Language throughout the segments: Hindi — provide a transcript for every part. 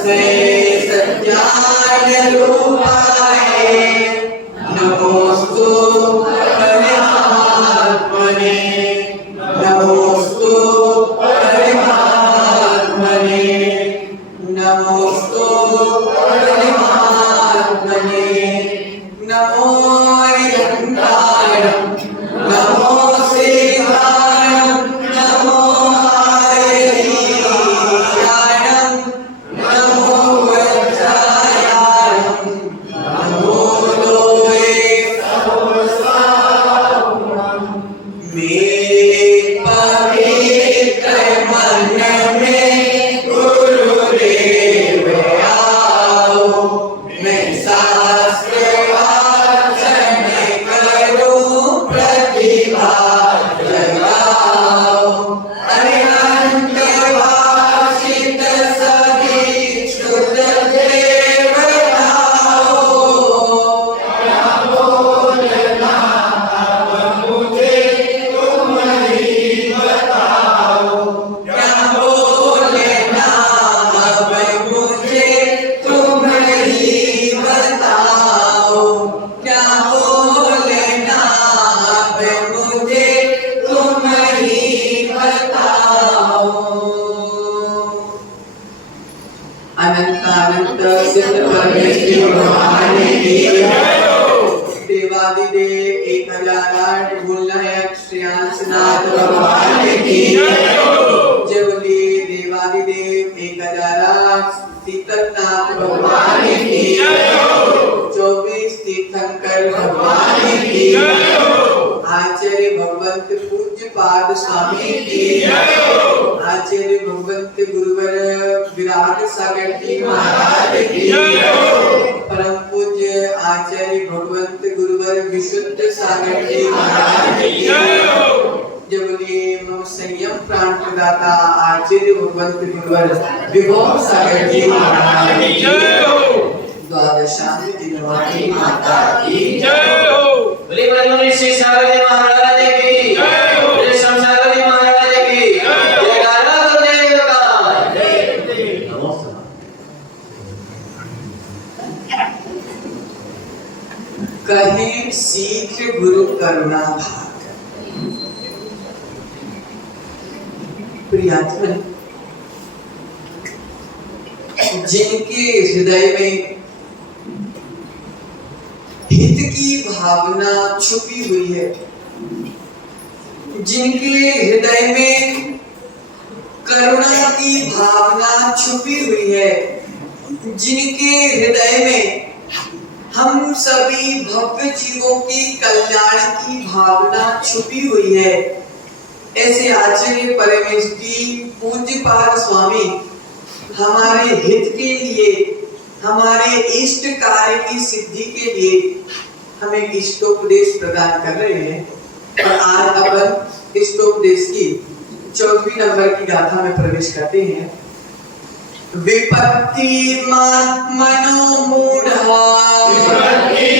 तस्मै सज्ञानरूपाय नमोऽस्तु परमात्मने नमोऽस्तु परमात्मने नमोऽस्तु परमात्मने नमो निरन्तारं नमो श्रीराम नमो हरियाणं नमो वज्रायाणं नमो लोके मेरे पवित्र मन में गुरुदेव आओ मैं शास्त्र वाचन करूं प्रतिभा जगाओ अरिहंत भाषित सभी शुद्ध देवताओ क्या बोलना अब मुझे तुम ही बताओ क्या बोलना अब मुझे तुम ही बताओ क्या बोलना अब मुझे तुम ही बताओ अनंत अनंत सिद्ध परमेश्वर भगवान की देवादिदेव 1008 गुणनायक श्री अंशनाथ भगवान की जय बोलिए देवादिदेव 1008 सीतलनाथ भगवान की 24 तीर्थंकर भगवान की आचार्य भगवंत पूज्य पाद स्वामी की आचार्य भगवंत गुरुवर विराट सागर जी महाराज की परम पूज्य आचार्य भगवंत गुरुवर विशुद्ध सागर जी महाराज की जय बोलिए मम संयम प्राण प्रदाता आचार्य भगवंत गुरुवर विभव सागर जी महाराज की द्वादशांति दिनवाणी माता की जय हो। बोले बलमुनि श्री सागर जी महाराज की जय हो। बोले शमशागर जी महाराज की जयकारा गुरुदेव का नमस्कार। कहे शीघ्र गुरु करुणा भाग प्रियात्मन जिनके हृदय में हित की भावना छुपी हुई है जिनके हृदय में करुणा की भावना छुपी हुई है जिनके हृदय में हम सभी भव्य जीवों की कल्याण की भावना छुपी हुई है ऐसे आचार्य परमेश जी पूज्यपाद स्वामी हमारे हित के लिए हमारे इष्ट कार्य की सिद्धि के लिए हमें इष्टोपदेश प्रदान कर रहे हैं और आज अपन इष्टोपदेश की 4वीं नंबर की गाथा में प्रवेश करते हैं। विपत्ति मनो मूढ़ा विपत्ति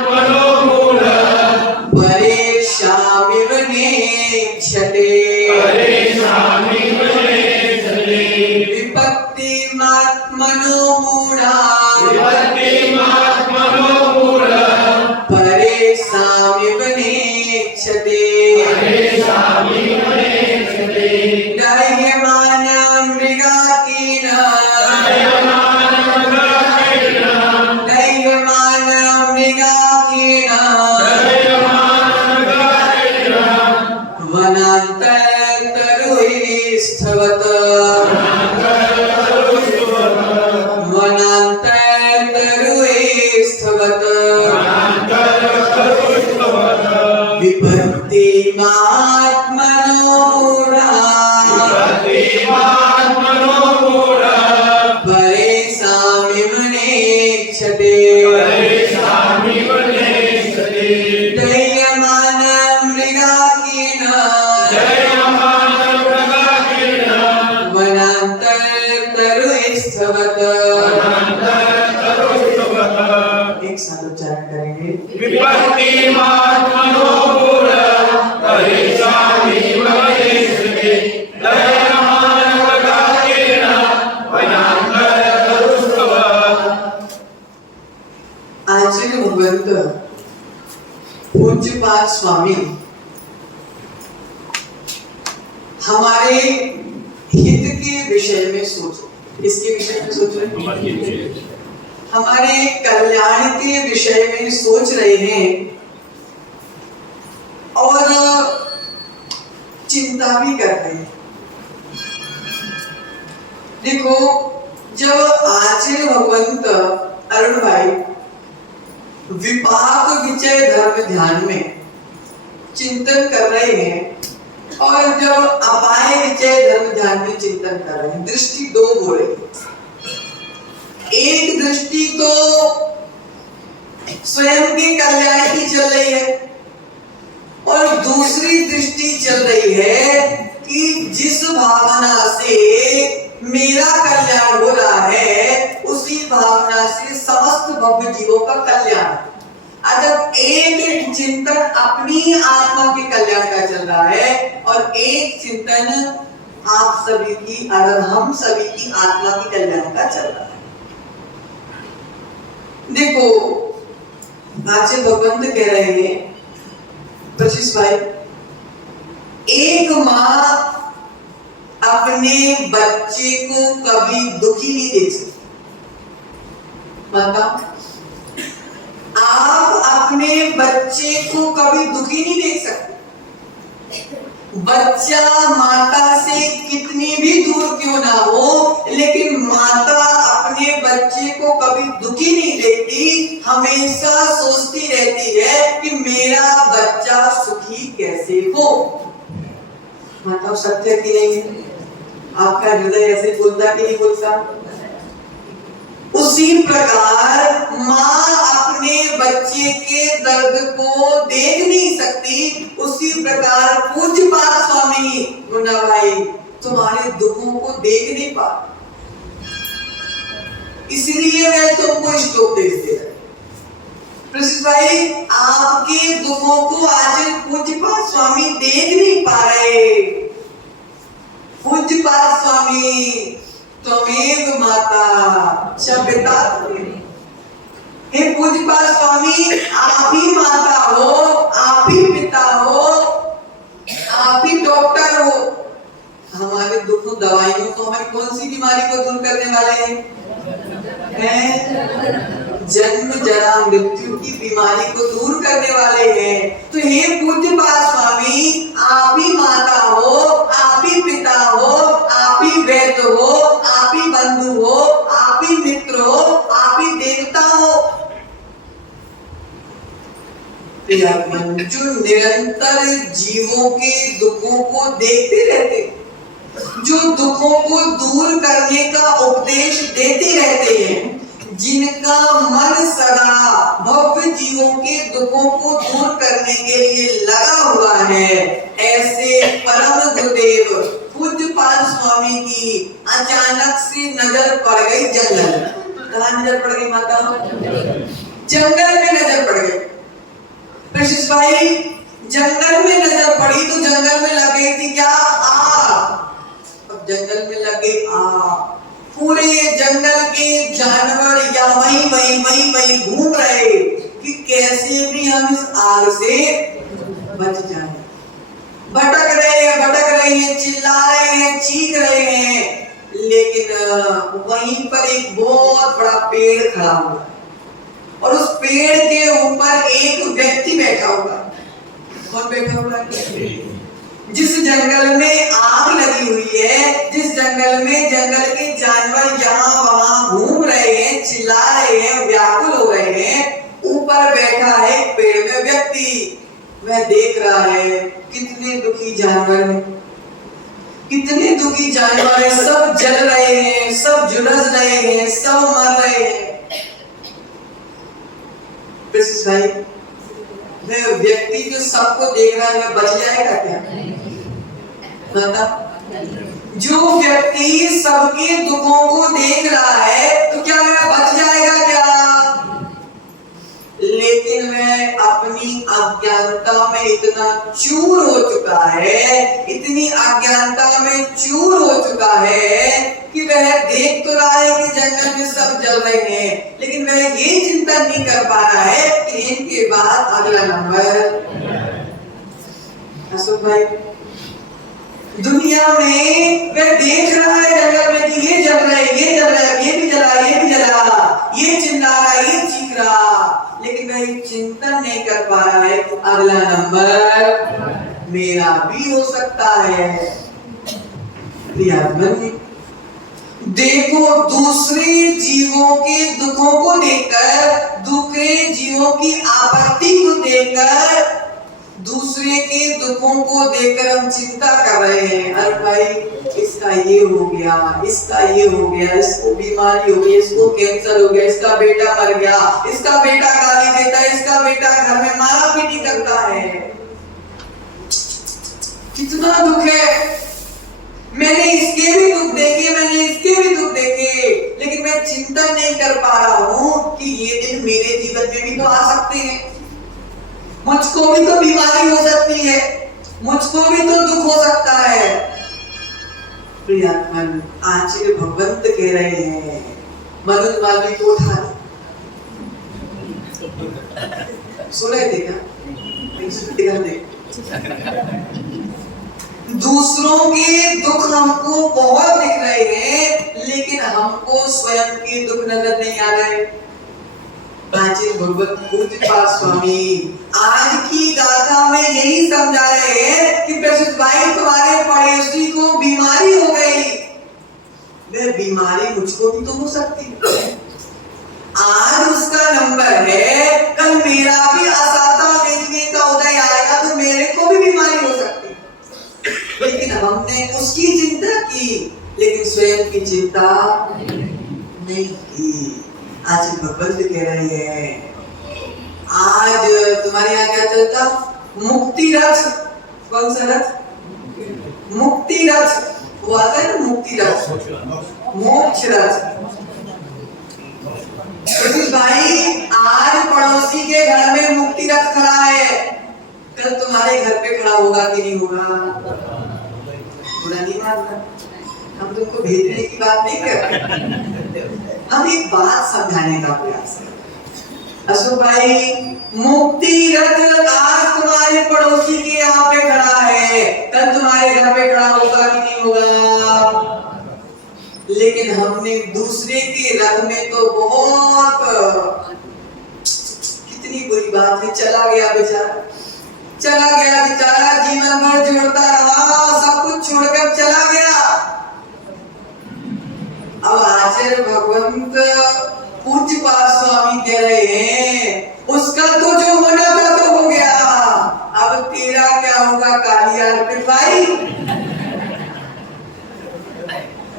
मनो मूढ़ा परेशामिव नेक्षते विपत्ति मनो मूढ़ा परेशामिव नेक्षते दह्यमान मृगाकीन वनान्तरतरुस्थवत विपत्तिमात्मनो मूढ़ा परेशामिव नेक्षते दह्यमान मृगाकीन वनान्तरतरुस्थवत एक साथ उच्चारण करेंगे। विपत्तिमात्मनो मूढ़ पूज्यपाद स्वामी हमारे हित के विषय में सोचो। इसके विषय में सोच रहे हैं, हमारे कल्याण के विषय में सोच रहे हैं और चिंता भी कर रहे हैं। देखो, जब आचार्य भगवंत अरुण भाई विपाक विचय धर्म ध्यान में चिंतन कर रहे हैं और जब अपाय विचय धर्म ध्यान में चिंतन कर रहे हैं, दृष्टि दो हो रही है। एक दृष्टि तो स्वयं के कल्याण की चल रही है और दूसरी दृष्टि चल रही है कि जिस भावना से मेरा कल्याण हो रहा है उसी भावना से समस्त भव्य जीवों का कल्याण। जब एक चिंतन अपनी आत्मा के कल्याण का चल रहा है और एक चिंतन आप सभी की और हम सभी की आत्मा के कल्याण का चल रहा है। देखो, आचार्य भगवंत कह रहे हैं, प्रशिष भाई, एक माँ अपने बच्चे को कभी दुखी नहीं देख सकती। माता, आप अपने बच्चे को कभी दुखी नहीं देख सकते। बच्चा माता से कितनी भी दूर क्यों ना हो, लेकिन माता अपने बच्चे को कभी दुखी नहीं देखती, हमेशा सोचती रहती है कि मेरा बच्चा सुखी कैसे हो। माता सत्य की नहीं है? आपका हृदय ऐसे बोलता कि नहीं बोलता? उसी प्रकार माँ अपने बच्चे के दर्द को देख नहीं सकती, उसी प्रकार पूज्यपाद स्वामी मुन्ना भाई तुम्हारे दुखों को देख नहीं पा, इसलिए मैं तुमको श्लोक भेजते हैं। प्रशिष भाई, आपके दुखों को आज पूज्यपाद स्वामी देख नहीं पा रहे। पूज्यपाद स्वामी त्वमेव माता च पिता। हे पूज्यपाद स्वामी, आप ही माता हो, आप ही पिता हो, आप ही डॉक्टर हो। हमारे दुखों दवाइयों तो हमारी कौन सी बीमारी को दूर करने वाले हैं? जन्म जरा मृत्यु की बीमारी को दूर करने वाले हैं। तो हे पूज्यपाद स्वामी, आप ही माता हो, आप ही पिता हो, आप ही वैद्य हो, आप ही बंधु हो, आप ही मित्र हो, आप ही देवता हो। जो निरंतर जीवों के दुखों को देखते रहते, जो दुखों को दूर करने का उपदेश देते रहते हैं, जिनका मन सदा भव्य जीवों के दुखों को दूर करने के लिए लगा हुआ है, ऐसे परम गुरुदेव पूज्यपाद स्वामी की अचानक से नजर पड़ गई जंगल। कहाँ नजर पड़ गई माता? जंगल में नजर पड़ गई। प्रशिष भाई, जंगल में नजर पड़ी तो जंगल में लग गई थी क्या? आग। अब जंगल में लग गई आग। पूरे जंगल के जानवर या वहीं घूम रहे कि कैसे भी हम इस आग से बच जाएं। भटक रहे हैं, चिल्ला रहे हैं, चीख रहे हैं, लेकिन वहीं पर एक बहुत बड़ा पेड़ खड़ा हुआ है और उस पेड़ के ऊपर एक व्यक्ति बैठा हुआ है। कौन बैठा हुआ है? जिस जंगल में आग लगी हुई है, जिस जंगल में जंगल के जानवर यहाँ वहां घूम रहे हैं, चिल्ला रहे हैं, व्याकुल हो रहे हैं, ऊपर बैठा है पेड़ में व्यक्ति। वह देख रहा है कितने दुखी जानवर हैं, कितने दुखी जानवर हैं, सब जल रहे हैं, सब झुलस रहे हैं, सब मर रहे हैं। भाई, वह व्यक्ति जो सबको देख रहा है वह बच जाएगा क्या? बता, जो व्यक्ति सबके दुखों को देख रहा है तो क्या वह बच जाएगा क्या? लेकिन वह अपनी अज्ञानता में इतना चूर हो चुका है, इतनी अज्ञानता में चूर हो चुका है कि वह देख तो रहा है कि जंगल में सब जल रहे हैं, लेकिन वह ये चिंतन नहीं कर पा रहा है कि इनके बाद अगला नंबर अशोक भाई, दुनिया में वह देख रहा है जंगल में कि ये जल रहा है, ये जल रहा है, ये भी जला, ये भी जला, ये चिल्ला रहा, ये चीख रहा, लेकिन वह चिंतन नहीं कर पा रहा है कि अगला नंबर मेरा भी हो सकता है। देखो, दूसरे जीवों के दुखों को देखकर, दूसरे जीवों की आपत्ति को देखकर, दूसरे के दुखों को देखकर हम चिंता कर रहे हैं। अरे भाई, इसका ये हो गया, इसका ये हो गया, इसको बीमारी हो गई, इसको कैंसर हो गया, इसका बेटा मर गया, इसका बेटा गाली देता है, इसका बेटा घर में मारा पीटी करता है। कितना दुख है। मैंने इसके भी दुख देखे, मैंने इसके भी दुख देखे, लेकिन मैं चिंतन नहीं कर पा रहा हूँ कि ये दिन मेरे जीवन में भी तो आ सकते हैं। मुझको भी तो बीमारी हो सकती है, मुझको भी तो दुख हो सकता है। प्रियात्मन, आचार्य भगवंत कह रहे हैं, मनोज मालवीय को उठा लो। सो रहे थे क्या? दूसरों के दुख हमको बहुत दिख रहे हैं, लेकिन हमको स्वयं के दुख नजर नहीं आ रहे। प्राचीन भगवत पूज्यपाद स्वामी आज की गाथा में यही समझा रहे हैं कि प्रसिद्ध भाई, तुम्हारे पड़ोसी को बीमारी हो गई, वह बीमारी मुझको भी तो हो सकती है। आज उसका नंबर है, कल मेरा भी असाता देखने का उदय आएगा तो मेरे को भी बीमारी हो सकती है। लेकिन हमने उसकी चिंता की, लेकिन स्वयं की चिंता नहीं की। आज भगवंत कह रहे हैं, आज तुम्हारे यहाँ क्या चलता? मुक्ति रथ। कौन सा रथ? मुक्ति रथ। वो आता है ना, मुक्ति रथ, मोक्ष रथ। भाई, आज पड़ोसी के घर में मुक्ति रथ खड़ा है, कल तुम्हारे घर पे खड़ा होगा कि नहीं होगा? बुरा नहीं मानना, हम तुमको भेजने की बात नहीं कर रहे, हम एक बात समझाने का प्रयास करें। अशोक भाई, मुक्ति रथ आज तुम्हारे पड़ोसी के यहाँ पे खड़ा है, कल तुम्हारे घर पे खड़ा होगा कि नहीं होगा? लेकिन हमने दूसरे के रथ में तो बहुत, कितनी बुरी बात है, चला गया बेचारा, चला गया बेचारा, जीवन भर जोड़ता रहा, सब कुछ छोड़कर चला गया। अब आचार्य भगवंत पूज्यपाद स्वामी कह रहे हैं, उसका तो जो होना था तो हो गया, अब तेरा क्या होगा कालिया अर्पित भाई?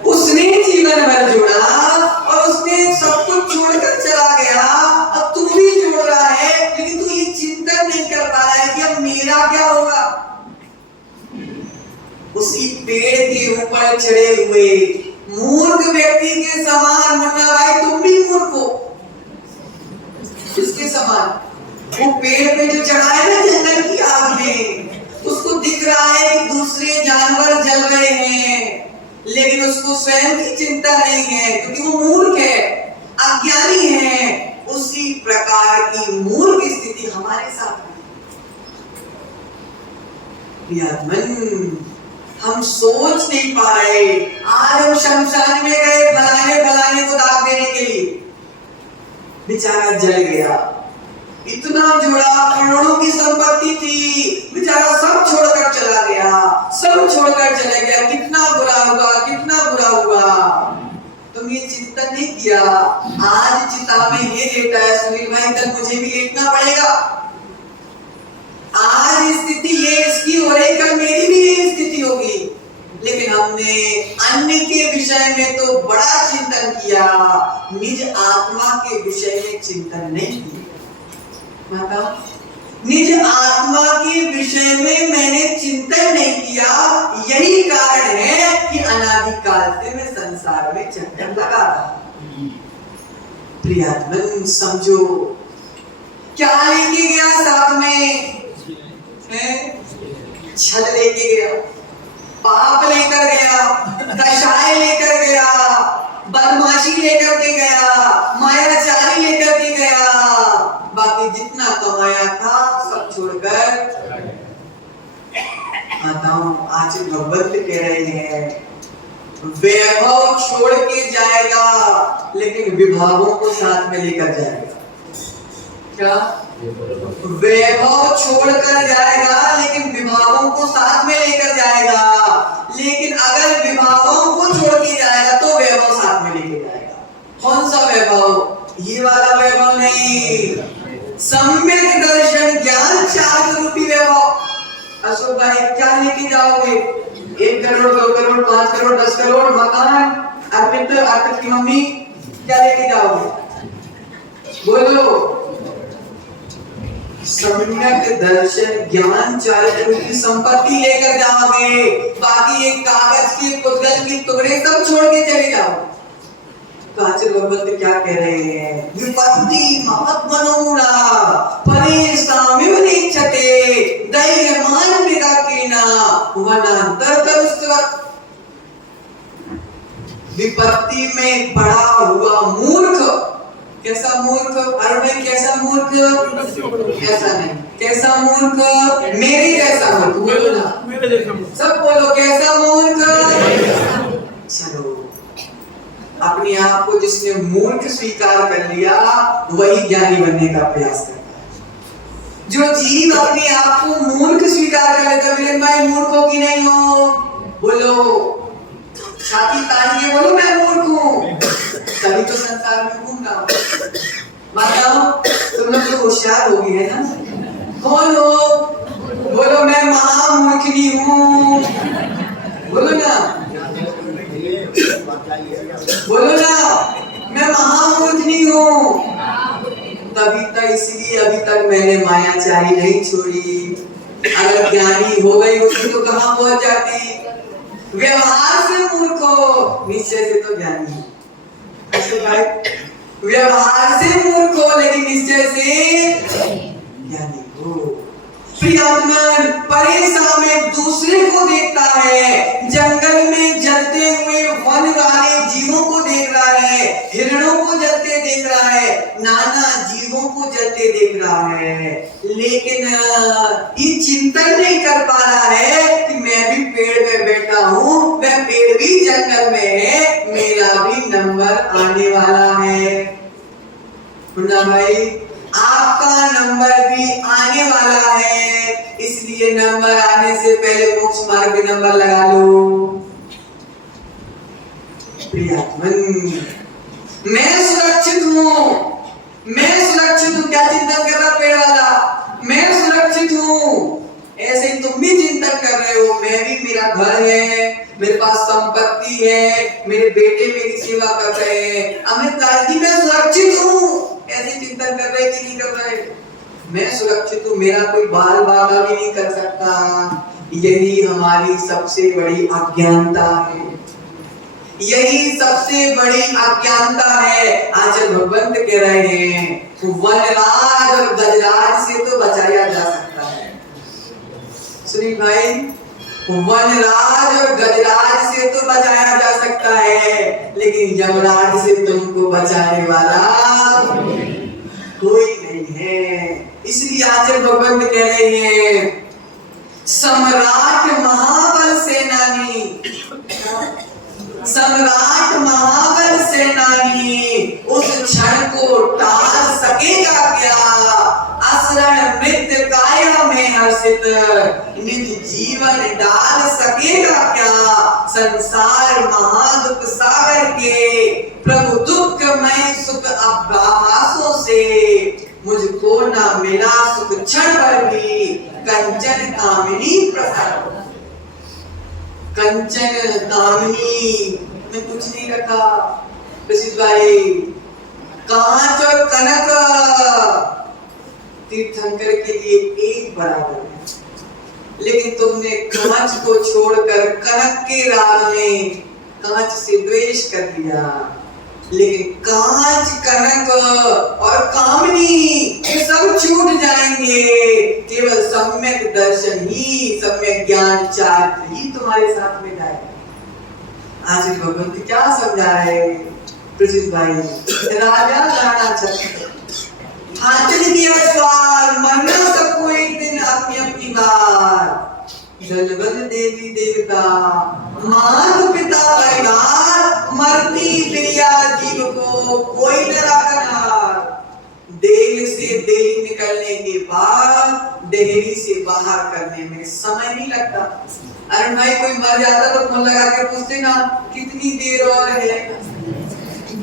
उसने जीवन भर जोड़ा और उसने सब कुछ छोड़कर चला गया, अब तू भी जोड़ रहा है, लेकिन तू ये चिंतन नहीं कर पा रहा है कि अब मेरा क्या होगा। उसी पेड़ के ऊपर चढ़े हुए मूर्ख व्यक्ति के समान, मुन्ना भाई तुम भी मूर्ख हो, इसके समान। वो पेड़ पे जो चढ़ा है ना जंगल की आग में, उसको दिख रहा है कि दूसरे जानवर जल रहे हैं, लेकिन उसको स्वयं की चिंता नहीं है, क्योंकि वो मूर्ख है, अज्ञानी है। उसी प्रकार की मूर्ख स्थिति हमारे साथ है। हम सोच नहीं पा रहे। आज हम शमशान में गए फलाने को दाग देने के लिए, बेचारा जल गया, इतना जुड़ा, करोड़ों की संपत्ति थी, बेचारा सब छोड़कर चला गया, सब छोड़कर चला गया। कितना बुरा हुआ, कितना बुरा हुआ। तुम ये चिंतन नहीं किया, आज चिता में ये लेटा है सुनील भाई, कल मुझे भी लेटना पड़ेगा। आज स्थिति ये इसकी हो रही, कल मेरी भी ये स्थिति होगी। लेकिन हमने अन्य के विषय में तो बड़ा चिंतन किया, निज आत्मा के विषय में चिंतन नहीं किया। माता, निज आत्मा के विषय में मैंने चिंतन नहीं किया, यही कारण है कि अनादिकाल से मैं संसार में चक्कर लगा रहा। प्रियात्मन समझो, क्या लेके गया साथ में? छल लेके गया, पाप लेकर गया, कषाय लेकर गया, बदमाशी लेकर के गया, मायाचारी लेकर के गया, बाकी जितना कमाया था सब छोड़कर माताओं, आज भगवत कह रहे हैं वैभव छोड़ के जाएगा लेकिन विभागों को साथ में लेकर जाएगा। क्या? वैभव छोड़कर जाएगा लेकिन विभागों को साथ में लेकर जाएगा। लेकिन अगर विभागों को छोड़ के जाएगा तो वैभव साथ में लेके जाएगा। कौन सा वैभव? ये वाला वैभव नहीं, सम्यक दर्शन ज्ञान 4 रूपी वैभव। अशोक भाई क्या लेके जाओगे? 1 करोड़, 2 करोड़, 5 करोड़, 10 करोड़, मकान, अर्पित की मम्मी, क्या लेके जाओगे? बोलो। सम्यक दर्शन ज्ञान 4 रूपी संपत्ति लेकर जाओगे, बाकी एक कागज के पुतगल के टुकड़े सब छोड़ के चले जाओ। तो आचार्य भगवत क्या कह रहे हैं? विपत्ति महत्मनोरा परेशामिव निच्छते दैर्यमान विराकेना वनांतर करुस्तवत्। विपत्ति में पड़ा हुआ मूर्ख, कैसा मूर्ख? अरे भाई कैसा मूर्ख? कैसा नहीं, कैसा मूर्ख? मेरे जैसा मूर्ख। बोलो ना, सब बोलो, कैसा मूर्ख? चलो, अपने आप को जिसने मूर्ख स्वीकार कर लिया वही ज्ञानी बनने का प्रयास करता है। जो जीव अपने आप को मूर्ख स्वीकार कर लेता है, भाई मूर्ख हो कि नहीं हो? बोलो, छाती तान के बोलो मैं मूर्ख हूँ, तभी तो संसार में घूम रहा हूँ। बताओ, तुम लोग तो होशियार हो गए है ना? कौन हो? बोलो मैं महामूर्खनी हूँ। बोलो ना, बोलो ना, मैं महामूर्खनी हूँ। तभी तक, इसलिए अभी तक मैंने मायाचारी नहीं छोड़ी। अगर ज्ञानी हो गई होती तो कहाँ पहुंच जाती? व्यवहार से मूर्ख हो, निश्चय से तो ज्ञानी। भाई व्यवहार से मूर्ख हो लेकिन निश्चय से ज्ञानी हो। प्रियतमन परेशान में दूसरे को देखता है, जंगल में जलते हुए वन वाले जीवों को देख रहा है, हिरणों को जलते देख रहा है, नाना जीवों को जलते देख रहा है, लेकिन ये चिंतन नहीं कर पा रहा है कि मैं भी पेड़ में बैठा हूँ, वह पेड़ भी जंगल में है, मेरा भी नंबर आने वाला है। सुना भाई, आपका नंबर भी आने वाला है, इसलिए नंबर आने से पहले मोक्ष मार्ग में नंबर लगा लो। प्रियतमन, मैं सुरक्षित हूँ, मैं सुरक्षित हूँ। क्या चिंतन कर रहा पेड़ वाला? मैं सुरक्षित हूँ। ऐसे ही तुम भी चिंतन कर रहे हो, मैं भी, मेरा घर है, मेरे पास संपत्ति है, मेरे बेटे मेरी सेवा कर रहे हैं, अमृत जी मैं सुरक्षित हूँ। ऐसे चिंतन कर रहे कि नहीं कर रहे? मैं सुरक्षित हूँ, मेरा कोई बाल बाधा भी नहीं कर सकता। यही हमारी सबसे बड़ी अज्ञानता है, यही सबसे बड़ी अज्ञानता है। आचार्य भगवंत कह रहे हैं वनराज और गजराज से तो बचाया जा सकता है। सुनील भाई, वनराज और गजराज से तो बचाया जा सकता है, लेकिन यमराज से तुमको बचाने वाला कोई नहीं है। इसलिए आचार्य भगवंत कह रहे हैं सम्राट महाबल सेनानी, सम्राट महाबल सेनानी उस क्षण को टाल सकेगा क्या? असरण मृत्यु काया में हर्षित निज जीवन डाल सकेगा क्या? संसार महादुख सागर के प्रभु दुखमय सुख अभ्यासों से मुझको ना मिला सुख क्षण भर भी कंचन कामिनी प्रसाद। कंचन कामिनी में कुछ नहीं रखा प्रसिद्ध भाई। कांच और कनक तीर्थंकर के लिए एक बराबर है, लेकिन तुमने कांच को छोड़कर कनक के राग में कांच से द्वेष कर दिया। लेकिन कांच, कनक और कामनी ये सब छूट जाएंगे, केवल सम्यक दर्शन ही, सम्यक ज्ञान चारित्र ही तुम्हारे साथ में जाएगा। आज भगवंत क्या समझा रहे प्रसिद्ध भाई? राजा राणा चक्र हासिल किया स्वार, मरना सबको एक दिन अपनी अपनी बार। जलबल देवी देवता माता पिता परिवार मरती प्रिया जीव को कोई न राखनहार। देह से देह निकलने के बाद देहरी से बाहर करने में समय नहीं लगता। अरे भाई कोई मर जाता तो फोन लगा के पूछते ना कितनी देर और है,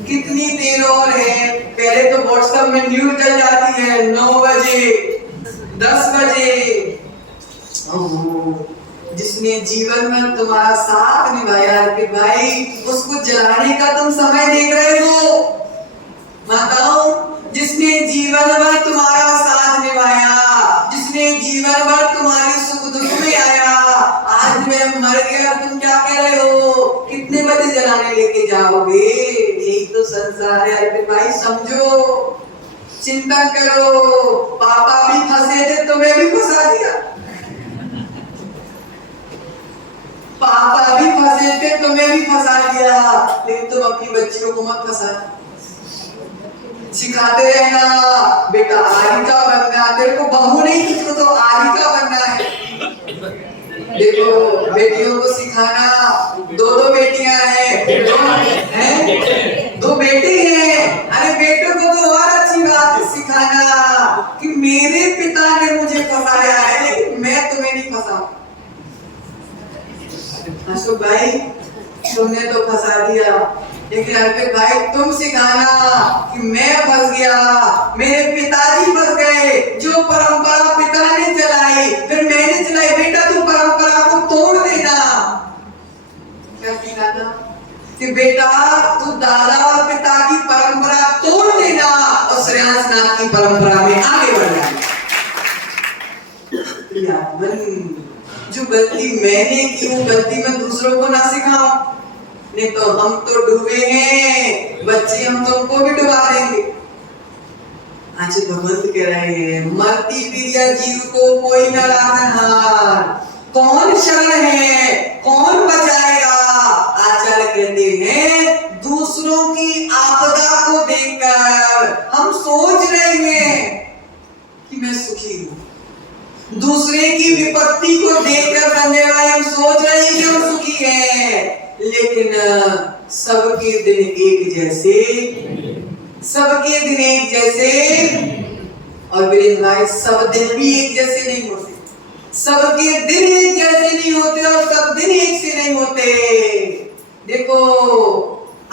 कितनी देर और है। पहले तो व्हाट्सएप में न्यूज चल जाती है 9 बजे 10 बजे। जिसने जीवन में तुम्हारा साथ निभाया कि भाई उसको जलाने का तुम समय देख रहे हो। माताओं, जिसने जीवन भर तुम्हारा साथ निभाया, जिसने जीवन भर तुम्हारी सुख दुख में आया, आज मैं मर गया तुम क्या कह रहे हो कितने बजे जलाने लेके जाओगे। यही तो संसार है। अरे भाई समझो, चिंता करो। पापा भी फंसे थे तुम्हें भी फंसा दिया, पापा भी फंसे थे तुम्हें भी फंसा दिया। लेकिन तुम अपनी बच्चियों को मत फंसा, सिखाते रहना बेटा आरिका बनना। तेरे को बहू नहीं तुझको तो आरिका बनना है। देखो बेटियों को सिखाना, 2 बेटियां हैं, 2 बेटे हैं। अरे बेटों को तो और अच्छी बात सिखाना कि मेरे पिता ने मुझे फंसाया है लेकिन मैं तुम्हें नहीं फंसा। अशोक भाई तुमने तो फंसा दिया, लेकिन अर्पित भाई तुम सिखाना कि मैं फंस गया, मेरे पिताजी फंस गए। जो परंपरा पिता ने चलाई फिर मैंने चलाई, बेटा तू परंपरा को तोड़ देना। क्या सिखाना कि बेटा तू दादा और पिता की परंपरा तोड़ देना और श्रेयांश नाथ की परंपरा में आगे बढ़ना। जो गलती मैंने की वो गलती मैं दूसरों को ना सिखाऊं, नहीं तो हम तो डूबे हैं, बच्चे हम तुमको भी डुबा देंगे। आज भगवंत कह रहे हैं मरती प्रिया जीव को कोई न राखनहार। कौन शरण है, कौन बचाएगा। आचार्य कहते हैं दूसरों की आपदा को देखकर हम सोच रहे हैं कि मैं सुखी हूं, दूसरे की विपत्ति को देखकर संजय भाई हम सोच रहे हैं कि हम सुखी हैं। लेकिन सबके दिन एक जैसे, सबके दिन एक जैसे। और वीरेंद्र भाई सब दिन भी एक जैसे नहीं होते, सबके दिन एक जैसे नहीं होते और सब दिन एक से नहीं होते। देखो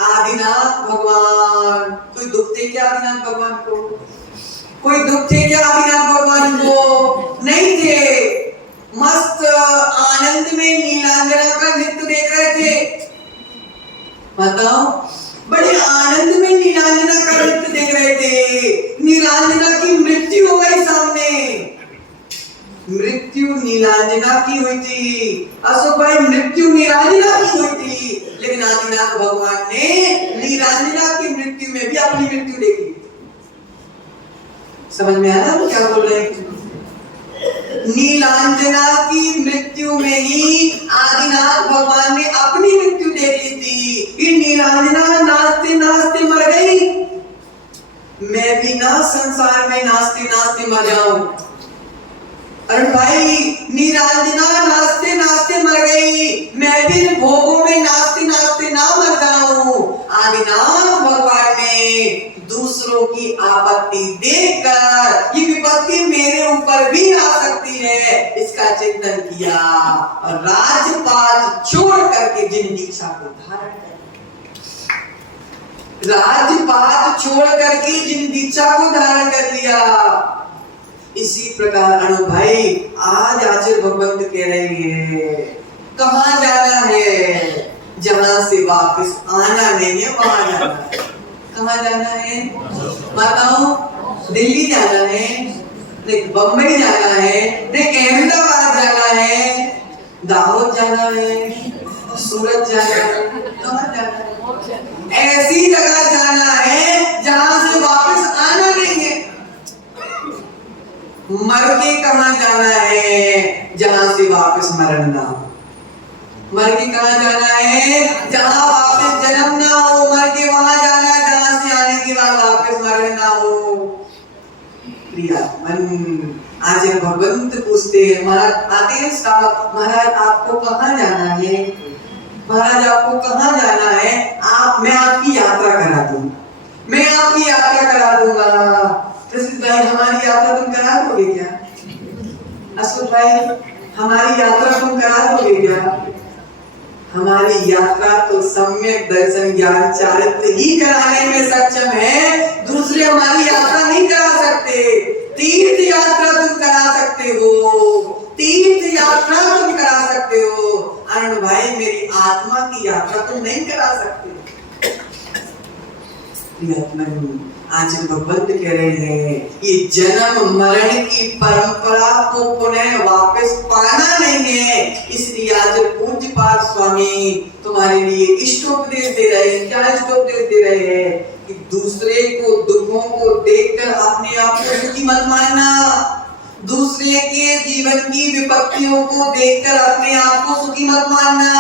आदिनाथ भगवान, कोई दुख थे क्या आदिनाथ भगवान को, कोई दुख थे क्या आदिनाथ भगवान को, नहीं थे। मस्त आनंद में नीलांजना का नृत्य देख रहे थे। बताओ बड़े आनंद में नीलांजना का नृत्य देख रहे थे। नीलांजना की मृत्यु हो गई सामने, मृत्यु नीलांजना की हुई थी। अशोक भाई मृत्यु नीलांजना की हुई थी, लेकिन आदिनाथ भगवान ने नीलांजना की मृत्यु में भी अपनी मृत्यु देखी। समझ में आया हम क्या बोल रहे हैं। नीलांजना की मृत्यु में ही आदिनाथ भगवान ने अपनी मृत्यु देख ली थी। ये नीलांजना नाचते नाचते मर गई, मैं भी ना संसार में नाचते नाचते मर जाऊं। अरे भाई नीलांजना नाचते नाचते मर गई, मैं भी भोगों में नाचते नाचते ना मर जाऊं। आदिनाथ भगवान ने दूसरों की आपत्ति देखकर ये विपत्ति मेरे ऊपर भी आ सकती है इसका चिंतन किया और राजपाट छोड़ करके जिन दीक्षा को धारण कर, राजपाट छोड़ करके जिन दीक्षा को धारण कर लिया। इसी प्रकार अनु भाई आज आचार्य भगवंत कह रहे हैं कहां जाना है, जहां से वापस आना नहीं है वहां जाना है। कहां जाना है बताओ, दिल्ली जाना है, नहीं बम्बई जाना है, नहीं अहमदाबाद जाना है, दाहोद जाना है, सूरत जाना है, कहां जाना है? ऐसी जगह जाना है जहां से वापस आना नहीं है। मर के कहां जाना है, जहां से वापस मरण ना हो। मर के कहां जाना है, जहां वापस जन्म ना हो। मर के वहां जाना है जहां से आने के बाद वापस मरण ना हो। प्रियात्मन। आचार्य भगवंत पूछते हैं, महाराज आदेश साहब, महाराज आपको कहाँ जाना है? महाराज आपको कहाँ जाना है? मैं आपकी यात्रा करा दूंगा, मैं आपकी यात्रा करा दूंगा। प्रसिद्ध भाई, हमारी यात्रा तुम करा दोगे क्या? अशोक भाई, हमारी यात्रा तुम करा दोगे क्या? हमारी यात्रा तो सम्यक दर्शन ज्ञान चारित्र ही कराने में सक्षम है, दूसरे हमारी यात्रा नहीं करा सकते। तीर्थ यात्रा तुम करा सकते हो, तीर्थ यात्रा तुम करा सकते हो। अरुण भाई, मेरी आत्मा की यात्रा तुम नहीं करा सकते। आचार्य भगवंत कह रहे हैं, ये जन्म मरण की परंपरा को पुनः वापस पाना नहीं है। इसलिए आज पूज्यपाद स्वामी तुम्हारे लिए इष्टोपदेश दे रहे हैं। क्या इष्टोपदेश दे रहे हैं? कि दूसरे को दुखों को देखकर अपने आप को सुखी मत मानना, दूसरे के जीवन की विपत्तियों को देखकर अपने आप को सुखी मत मानना,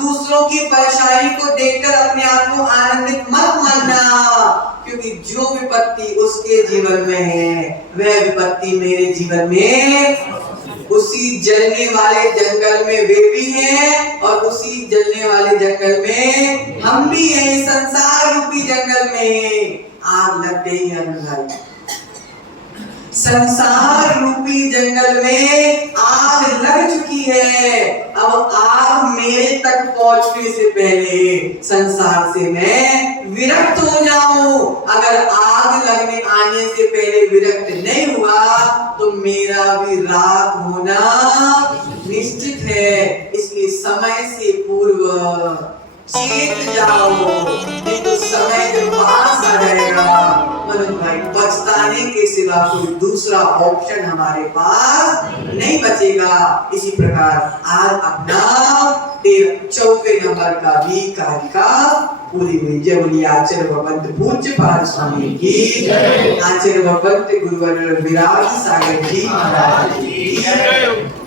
दूसरों की परेशानी को देखकर अपने आप को आनंदित मत मानना, क्योंकि जो विपत्ति उसके जीवन में है वह विपत्ति मेरे जीवन में, उसी जलने वाले जंगल में वे भी हैं और उसी जलने वाले जंगल में हम भी हैं। संसार रूपी जंगल में आग लग गई है, संसार रूपी जंगल में आग लग चुकी है। अब आग मेरे तक पहुंचने से पहले संसार से मैं विरक्त हो जाऊं। अगर आग लगने आने से पहले विरक्त नहीं हुआ तो मेरा भी राख होना निश्चित है। इसलिए समय से पूर्व चेत जाओ, नहीं तो समय के पास आ जाएगा। मनोज भाई, पछताने के सिवा कोई दूसरा ऑप्शन हमारे पास नहीं बचेगा। इसी प्रकार आज अपना 14वें नंबर का भी कारिका पूरी हुई। जय बोलिए आचार्य भगवंत पूज्यपाद स्वामी की, आचार्य भगवंत गुरुवर विराज सागर जी महाराज की।